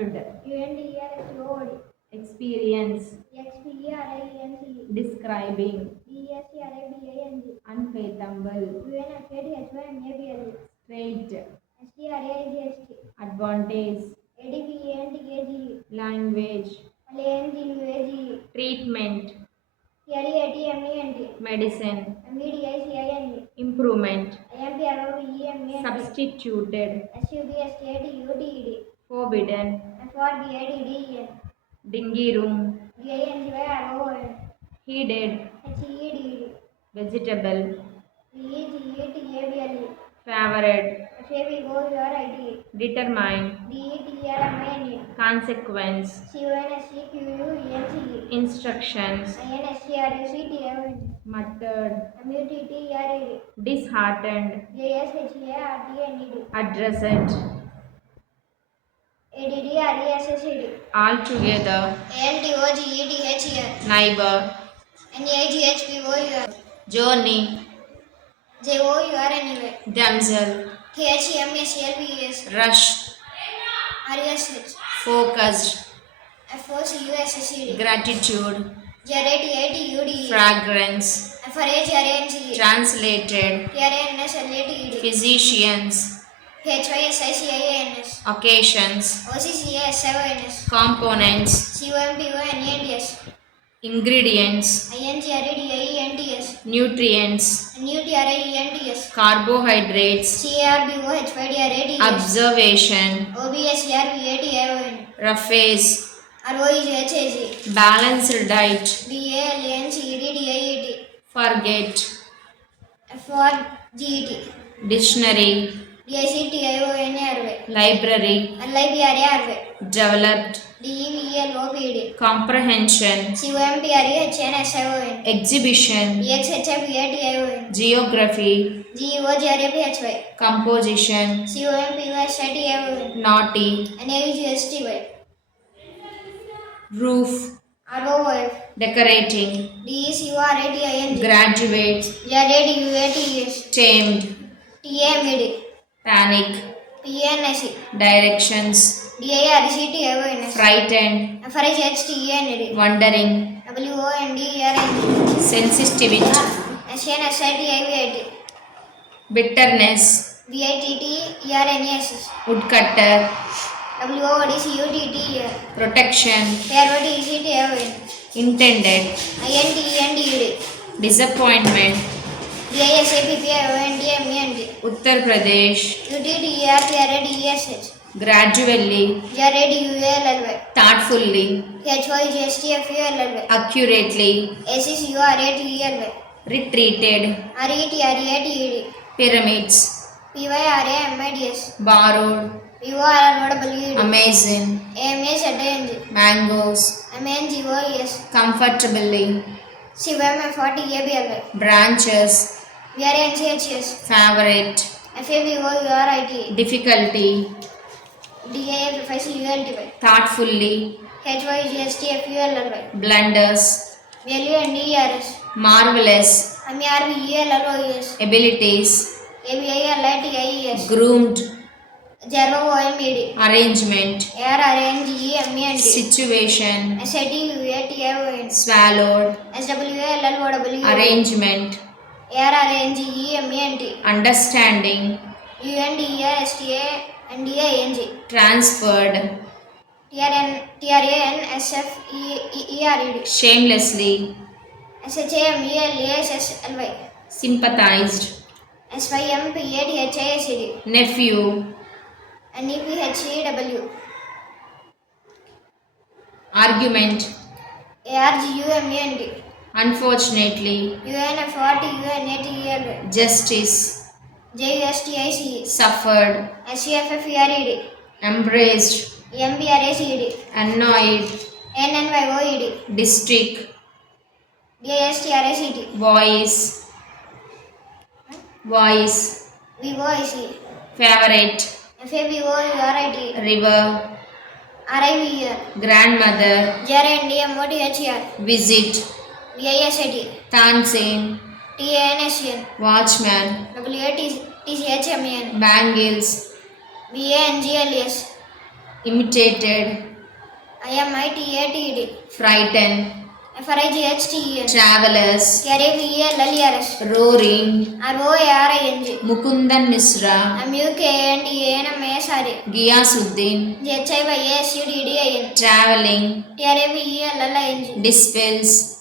understood, UNDERSTOD, experience, XPERIENCE, describing, DSTRABING, unfathomable, UNFADHYMABL, straight, STRAGST, advantage, ADVNTAGE, language, LANGUAGE, treatment, TREATMENT, medicine, MEDICIN, improvement, IMPROVEMENT, substituted, SUBSTATUTED, forbidden, FORBIDDEN, dingy room, DINGYRON, heated, HEDD, vegetable, VEGETABLE, favored, FAVORIT, determine, DETRMINE, consequence, CONSEQUENCE, instructions, INSTRUCTION, muttered, MUTTRED, disheartened, JSHARTNED, addressed, ADDRESSED, altogether, ALTOGETHER, neighbor, NEIGHPOUR, journey, JOUR anyway, damsel, THEMSLVS, rush, RSH, focused, FOCUSCD, gratitude, JRATITUDE, fragrance, FRAGRANCE, translated, TRNSLATED, physicians, HYSICIANS, occasions, OCCASINS, components, COMPONENTS, ingredients, INGREDIENTS, nutrients, NUTRIENTS, carbohydrates, CRBOHYDRATS, observation, OBSRVATION, roughage, ROHHAG, balanced diet, BALNCEDDIET, forget, FORGET, dictionary, DICTIONRY, library, LIBRARY, developed, DEVLOPD, comprehension, COMPREHENSION, exhibition, EXHBATION, geography, GEOGRAPHY, composition, COMPUSATION, naughty, NAGSTY, roof, ROF, decorating, DECURATING, graduate, JRADUATS, tamed, TMD, panic, PNC, directions, DIRCTION, frightened, FRHTND, wondering, WONDERNG, sensitivity, SNSITIVAT, bitterness, BITTERNS, woodcutter, WODCUTT, protection, PROTECTION, intended, INTENDED, disappointment, DISAPPIONDMENT, Uttar Pradesh, UTTRPRDSH, gradually, JRADULLY, thoughtfully, HYGSTFULLY, accurately, ACCURATELY, retreated, RETRATED, pyramids, PYRAMIDS, borrowed, PORROWED, amazing, AMAZATANG, mangoes, MNGOS, comfortably, CYM40ABL, branches, VRNCHS, favorite, FAVORIT, difficulty, DIFCULTY, thoughtfully, HYGSTFULLY, blunders, VLUNDERS, marvelous, MERVELLOS, abilities, ABILITIES, groomed, JEROMED, arrangement, ARRANGEMENT, situation, SATUATION, swallowed, SWLLOW, arrangement, ARRANGEMENT, understanding, UNDERSTANDING, transferred, TRANSFERED, shamelessly, SHAMELASSLY, sympathized, SYMPATHISD, nephew, NEPHEW, argument, ARGUMENT, unfortunately, UNFORTUNATEL, justice, JUSTICE, suffered, SCFFERED, embraced, MBRACD, annoyed, NNYOED, district, DISTRACT, voice, voice, VOIC, favorite, FAVORIT, river, RIVER, grandmother, JRNDMOTHR, visit, VISAT, tansin, TANSN, watchman, WATCHMN, bangles, BANGLS, imitated, IMITATED, frighten, FRIGHTEN, travelers, TRAVELLERS, roaring, ROARING, Mukundan Misra, MUKNDANMASRA, Giyasuddin, JHIVASUDDIN, traveling, TRAVELLING, dispels,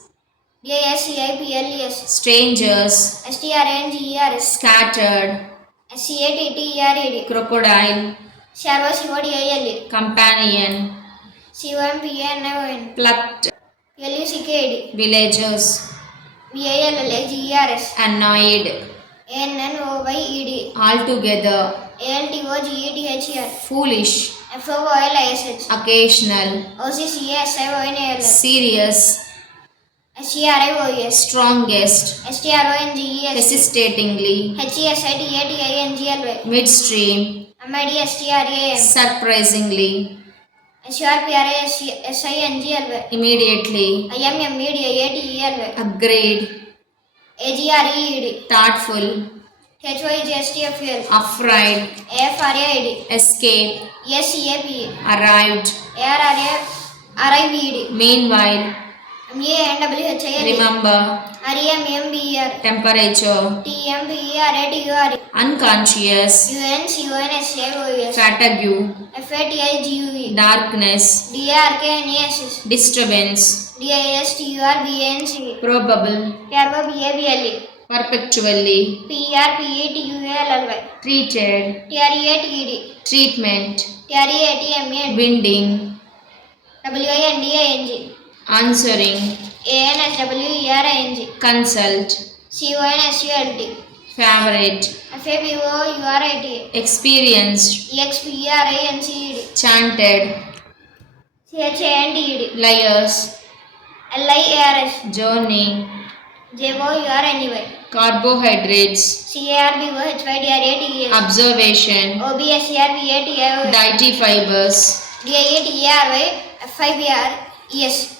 DISCIPLES, strangers, STRNGERS, scattered, SCATTERED, crocodile, SHARVASIVODIAL, companion, COMPANION, plucked, LUCKD, villagers, VALLAGERS, annoyed, NNOYED, altogether, ALTOGETHR, foolish, FOILISH, occasional, OCCSIONAL, serious, STRIOS, strongest, STRONGES, hesitatingly, HESITATINGLY, midstream, MIDSTRAM, surprisingly, SHARPRASINGLY, immediately, IMMEDIATEL, agreed, AGRED, thoughtful, HYGSTFL, afraid, AFRAD, escape, SCAP, arrived, ARRIVED, meanwhile, MANWHIL, remember, REMMBR, temperature, TMPERATUR, unconscious, UNCONSAVOS, fatigue, FATIGUE, darkness, DRKNS, disturbance, DISTURBANC, probable, PROBABLE, perpetually, PRPETULLY, treated, TREATED, treatment, TREATMN, winding, WINDING, answering, ANSWERING, consult, CONSULT, favorite, FAVOURIT, experienced, EXPRINCED, chanted, CHANTED, liars, LIRS, journey, JOURNY, carbohydrates, CARBOHYDRATES, observation, OBSCRBATIO, dietary fibers, DIETERY, FIBRES,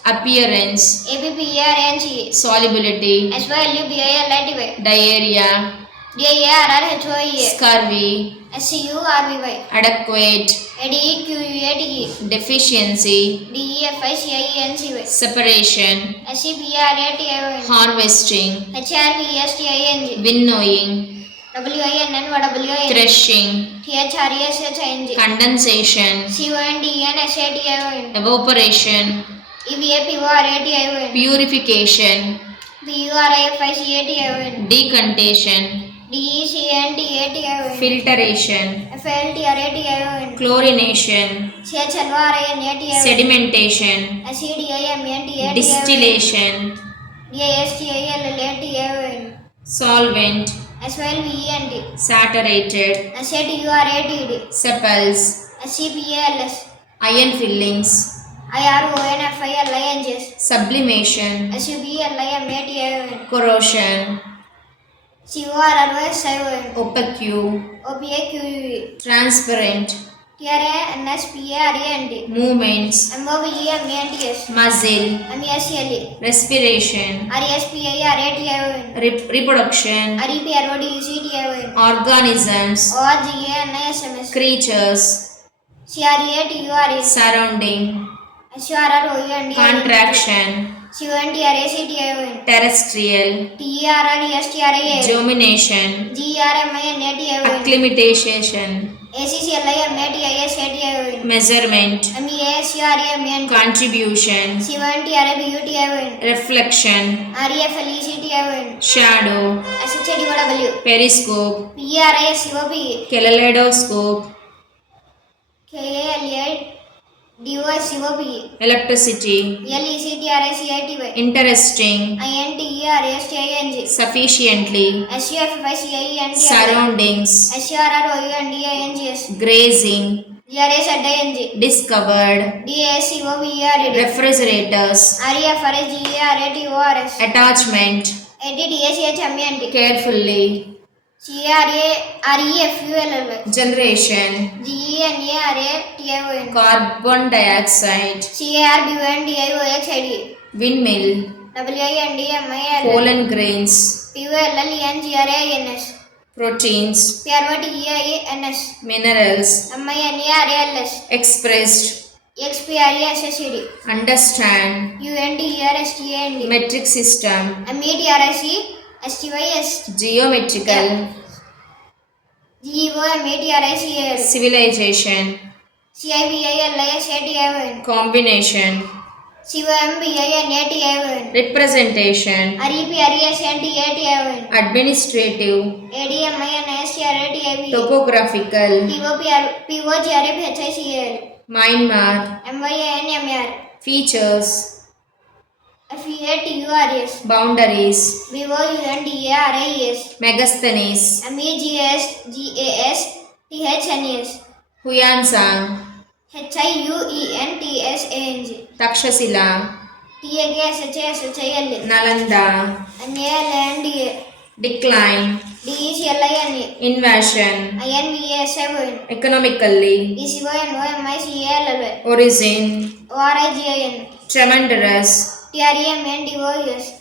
appearance, ABPRNC, solubility, SYLUBILITY, diarrhea, DIARRHOE, scurvy, SCURVY, adequate, ADEQUATE, deficiency, DEFICINCY, separation, SCPRATION, harvesting, HRVSTING, winnowing, WINNWIN, threshing, THRESHING, condensation, CONDNSATION, evaporation, EVAPORATION, purification, PURIFICATION, decantation, DECNTATION, filtration, FLTRATION, chlorination, CHLRINATION, sedimentation, SEDIMNTATION, distillation, DISTILLATION, solvent, SYLVENT, saturated, SATURATED, sepals, SCPLS, iron fillings, IRONFILINGs, sublimation, SUBLIMATION, corrosion, CORRY7, opaque, OPAQE, transparent, TRNSPRENT, movements, MOVEMENTS, muzzle, MESL, respiration, RESPIRATION, reproduction, REPRODUCTION, organisms, ORGANISMS, creatures, CREATURS, surrounding, SURROIND, contraction, CUNTRACTION, terrestrial, TRRESTRA, germination, GRMINATION, acclimatization, ACCLIMATISATION, measurement, MESRMN, contribution, CUNTRBUTION, reflection, REFLECTION, shadow, SHDW, periscope, PRISCOP, kaleidoscope, KALIDOSCOP, electricity, LECTRICITY, interesting, INTERSTING, sufficiently, SUFFICINT, surroundings, SRROUNDINGS, grazing, GRSDNG, discovered, DACOVRD, refrigerators, REFRGRATORS, attachment, ADDSHMNT, carefully, CRAREFULL, generation, GENARATION, carbon dioxide, CARBUNDIOXID, windmill, WINDMIL, pollen grains, PULLENGRANS, proteins, PROTEINS, minerals, MINERALS, expressed, XPRESSED, understand, UNDERSTAND, metric system, METRICSTYS, geometrical, GEOMETRICAL, civilization, CIVILISATION, combination, COMBINATION, representation, REPRESENTATION, administrative, ADMINSTRATIV, topographical, POGRFHICL, Myanmar, MYNMR, features, FEATURS, boundaries, BOUNDARIS, Megasthenes, MEGSGASTHNS, Huyansang, HIUENTSANG, Takshashila, TAKSHSHIL, Nalanda, NALNDA, decline, DECLIN, invasion, INVA7, economically, ECONOMICALL, origin, ORIGIN, tremendous, TREMENDOUS,